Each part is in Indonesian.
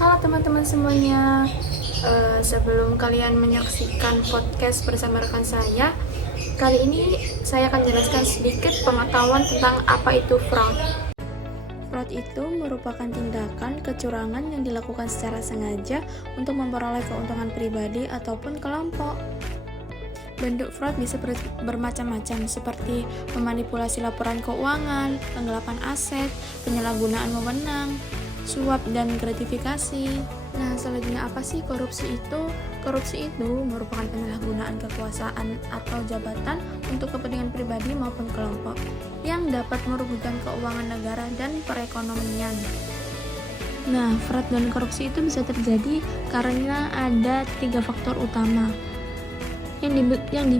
Halo teman-teman semuanya. Sebelum kalian menyaksikan podcast bersama rekan saya, kali ini saya akan jelaskan sedikit pengetahuan tentang apa itu fraud. Fraud itu merupakan tindakan kecurangan yang dilakukan secara sengaja untuk memperoleh keuntungan pribadi ataupun kelompok. Bentuk fraud bisa bermacam-macam seperti memanipulasi laporan keuangan, penggelapan aset, penyalahgunaan wewenang, suap dan gratifikasi. Nah, selanjutnya apa sih korupsi itu? Korupsi itu merupakan penyalahgunaan kekuasaan atau jabatan untuk kepentingan pribadi maupun kelompok yang dapat merugikan keuangan negara dan perekonomian. Nah, fraud dan korupsi itu bisa terjadi karena ada 3 faktor utama yang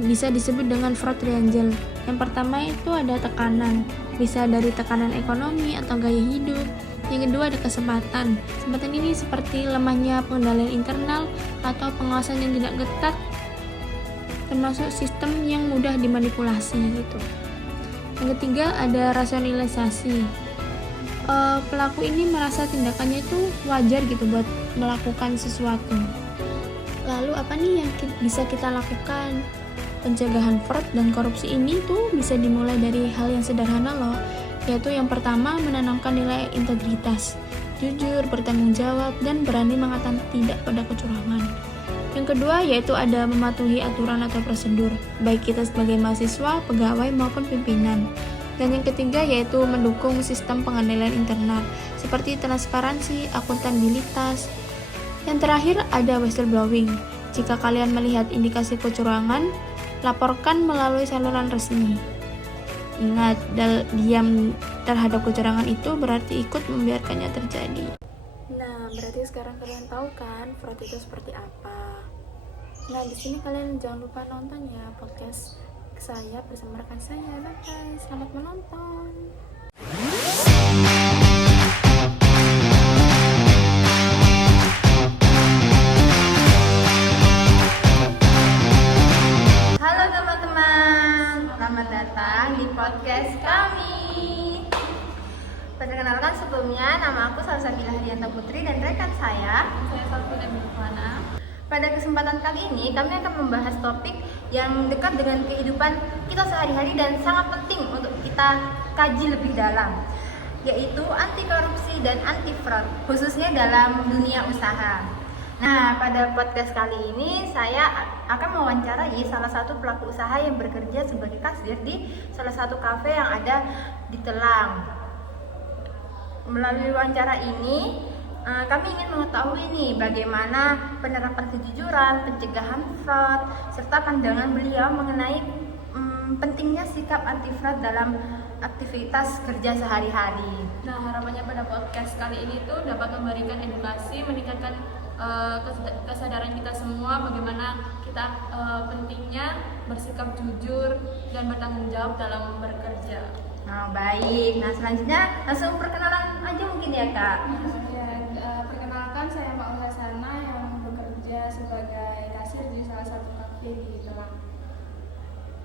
bisa disebut dengan fraud triangle. Yang pertama itu ada tekanan, bisa dari tekanan ekonomi atau gaya hidup. Yang kedua ada kesempatan. Kesempatan ini seperti lemahnya pengendalian internal atau pengawasan yang tidak ketat, termasuk sistem yang mudah dimanipulasi gitu. Yang ketiga ada rasionalisasi. Pelaku ini merasa tindakannya itu wajar gitu buat melakukan sesuatu. Lalu apa nih yang bisa kita lakukan? Pencegahan fraud dan korupsi ini tuh bisa dimulai dari hal yang sederhana loh, yaitu yang pertama menanamkan nilai integritas, jujur, bertanggung jawab, dan berani mengatakan tidak pada kecurangan. Yang kedua yaitu ada mematuhi aturan atau prosedur, baik kita sebagai mahasiswa, pegawai, maupun pimpinan. Dan yang ketiga yaitu mendukung sistem pengendalian internal, seperti transparansi, akuntabilitas. Yang terakhir ada whistleblowing. Jika kalian melihat indikasi kecurangan, laporkan melalui saluran resmi. Ingat, diam terhadap kecurangan itu berarti ikut membiarkannya terjadi. Nah, berarti sekarang kalian tahu kan fraud itu seperti apa. Nah, di sini kalian jangan lupa nonton ya podcast saya bersama rekan saya. Bye, selamat menonton. Halo teman-teman, selamat datang di podcast kami. Perkenalkan sebelumnya, nama aku Salsabila Hadianto Putri dan rekan saya Salsabila Mirvana. Pada kesempatan kali ini, kami akan membahas topik yang dekat dengan kehidupan kita sehari-hari dan sangat penting untuk kita kaji lebih dalam, yaitu anti korupsi dan anti fraud, khususnya dalam dunia usaha. Nah, pada podcast kali ini saya akan mewawancarai salah satu pelaku usaha yang bekerja sebagai kasir di salah satu kafe yang ada di Telang. Melalui wawancara ini, kami ingin mengetahui nih bagaimana penerapan kejujuran, pencegahan fraud, serta pandangan beliau mengenai pentingnya sikap anti fraud dalam aktivitas kerja sehari-hari. Nah, harapannya pada podcast kali ini tuh dapat memberikan edukasi, meningkatkan kesadaran kita semua bagaimana kita pentingnya bersikap jujur dan bertanggung jawab dalam bekerja. Nah, baik. Nah, selanjutnya langsung perkenalan aja mungkin ya, Kak. Perkenalkan, saya Mbak Ulhasana yang bekerja sebagai kasir di salah satu kafe di Telang.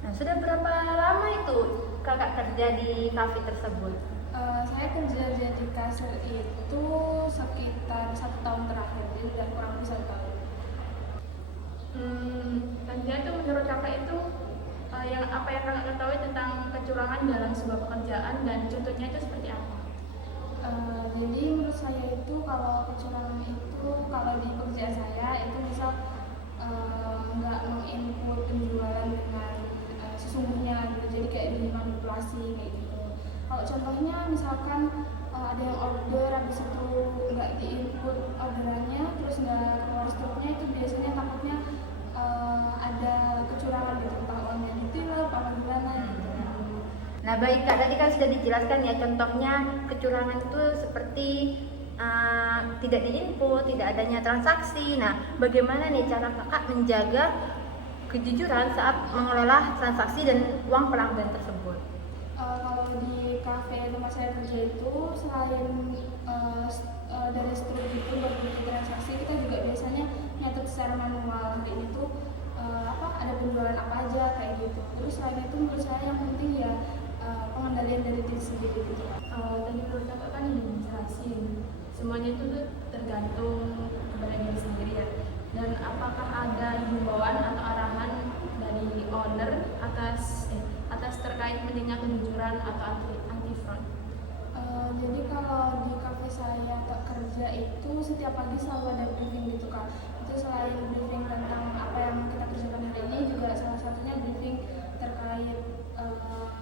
Nah, sudah berapa lama itu Kakak kerja di kafe tersebut? Saya kerja jadi kasir itu sekitar 1 tahun terakhir, jadi sudah kurang lebih 1 tahun. Kerja itu menurut kakak itu yang kakak ketahui tentang kecurangan dalam sebuah pekerjaan dan contohnya itu seperti apa? Jadi menurut saya itu kalau kecurangan itu kalau di pekerjaan saya itu misal nggak menginput penjualan dengan sesungguhnya gitu, jadi kayak dimanipulasi kayak gitu. Kalau contohnya misalkan ada yang order habis itu nggak diinput orderannya terus nggak keluar stoknya, itu biasanya takutnya ada kecurangan gitu, entah uangnya ditilep apa gimana gitu. Nah, baik Kak, tadi kan sudah dijelaskan ya contohnya kecurangan itu seperti tidak diinput, tidak adanya transaksi. Nah, bagaimana nih cara Kakak menjaga kejujuran saat mengelola transaksi dan uang pelanggan tersebut? Kalau di kafe tempat saya kerja itu selain dari struktur itu berbagai transaksi, kita juga biasanya nyatet secara manual kayak gitu, ada penjualan apa aja kayak gitu. Terus selain itu menurut saya yang penting ya pengendalian dari diri sendiri gitu. Tadi menurut kakak kan udah dijelasin semuanya itu tuh tergantung kepada diri sendiri ya. Dan apakah ada himbauan atau arahan dari owner atas terkait pentingnya kejujuran atau anti fraud? Jadi kalau di kafe saya kerja itu setiap pagi selalu ada briefing gitu Kak. Itu selain briefing tentang apa yang kita kerjakan hari ini, juga salah satunya briefing terkait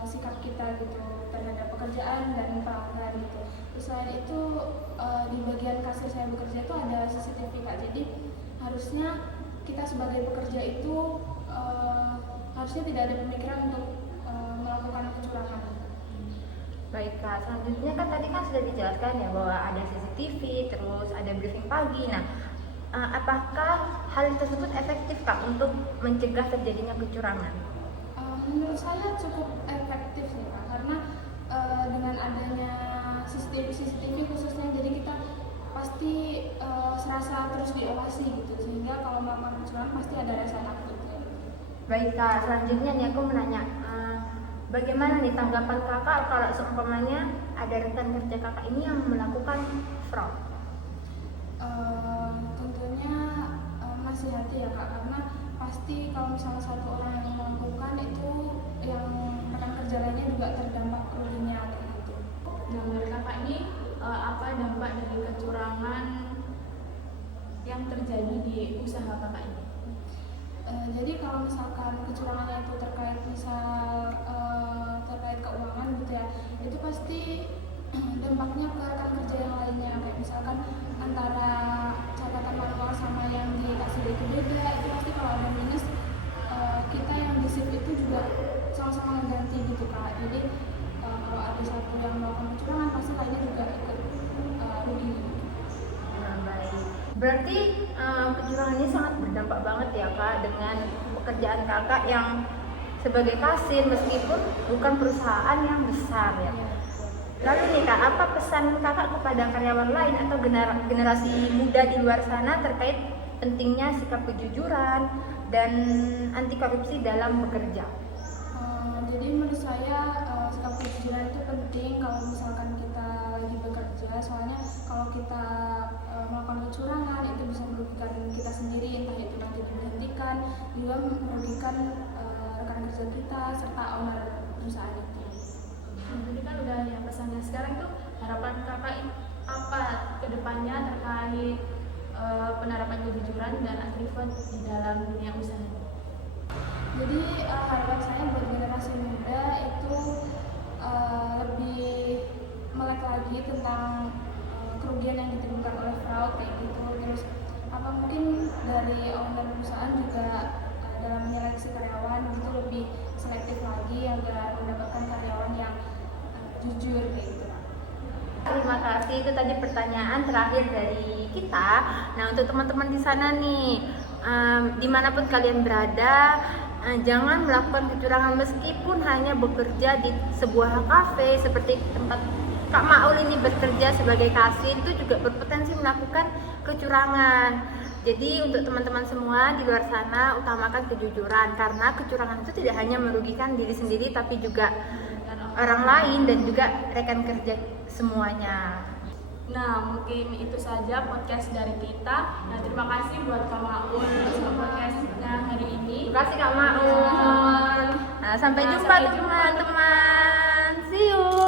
sikap kita gitu terhadap pekerjaan dan pelanggan gitu. Terus selain itu di bagian kasir saya bekerja itu ada CCTV Kak. Jadi harusnya kita sebagai pekerja itu harusnya tidak ada pemikiran untuk melakukan kecurangan. Baik Kak, selanjutnya kan tadi kan sudah dijelaskan ya bahwa ada CCTV, terus ada briefing pagi. Nah, apakah hal tersebut efektif Kak untuk mencegah terjadinya kecurangan? Menurut saya cukup efektif sih Kak, karena dengan adanya CCTV khususnya, jadi kita pasti serasa terus diawasi gitu, sehingga kalau melakukan kecurangan pasti ada rasa takut. Baik Kak, selanjutnya nih aku menanya, bagaimana nih tanggapan Kakak kalau seumpamanya ada rekan kerja Kakak ini yang melakukan fraud? Tentunya masih hati ya Kak, karena pasti kalau misalnya satu orang yang melakukan itu, yang rekan kerja lainnya juga terdampak kerugiannya kayak gitu. Nah, menurut Kakak ini apa dampak dari kecurangan yang terjadi di usaha Kakak ini? Jadi kalau misalkan kecurangannya itu terkait terkait keuangan gitu ya, itu pasti dampaknya ke rekan kerja yang lainnya, kayak misalkan antara catatan manual sama yang dikasih itu beda, itu pasti kalau ada minus kita yang di shift itu juga sama-sama mengganti gitu Kak. Jadi kalau ada satu yang melakukan kecurangan pasti lainnya juga ikut rugi. Nah, baik. Berarti kecurangan ini sangat berdampak banget ya Kak dengan pekerjaan Kakak yang sebagai kasir, meskipun bukan perusahaan yang besar ya. Lalu nih Kak, apa pesan Kakak kepada karyawan lain atau generasi muda di luar sana terkait pentingnya sikap kejujuran dan anti korupsi dalam bekerja? Jadi menurut saya sikap kejujuran itu penting kalau misalkan kita lagi bekerja, soalnya kalau kita melakukan kecurangan itu bisa merugikan kita sendiri, entah itu nanti diberhentikan, juga merugikan rekan kerja kita serta owner perusahaan itu. Jadi kan udah ya pesannya. Sekarang tuh harapan Kakak apa ke depannya terkait penerapan kejujuran dan anti fraud di dalam dunia usaha? Jadi harapan saya buat generasi muda itu lebih melek lagi tentang kerugian yang ditimbulkan oleh fraud kayak gitu. Terus apa mungkin dari owner perusahaan juga dalam menyeleksi karyawan gitu lebih selektif lagi agar mendapatkan karyawan yang jujur gitu. Terima kasih, itu tadi pertanyaan terakhir dari kita. Nah, untuk teman-teman di sana nih, dimanapun kalian berada, jangan melakukan kecurangan meskipun hanya bekerja di sebuah kafe seperti tempat Kak Maul ini bekerja sebagai kasir, itu juga berpotensi melakukan kecurangan. Jadi untuk teman-teman semua di luar sana, utamakan kejujuran, karena kecurangan itu tidak hanya merugikan diri sendiri tapi juga orang lain dan juga rekan kerja semuanya. Nah, mungkin itu saja podcast dari kita. Nah, terima kasih buat Kak Maul untuk podcastnya hari ini. Terima kasih Kak Maul. Nah, sampai jumpa teman-teman. See you.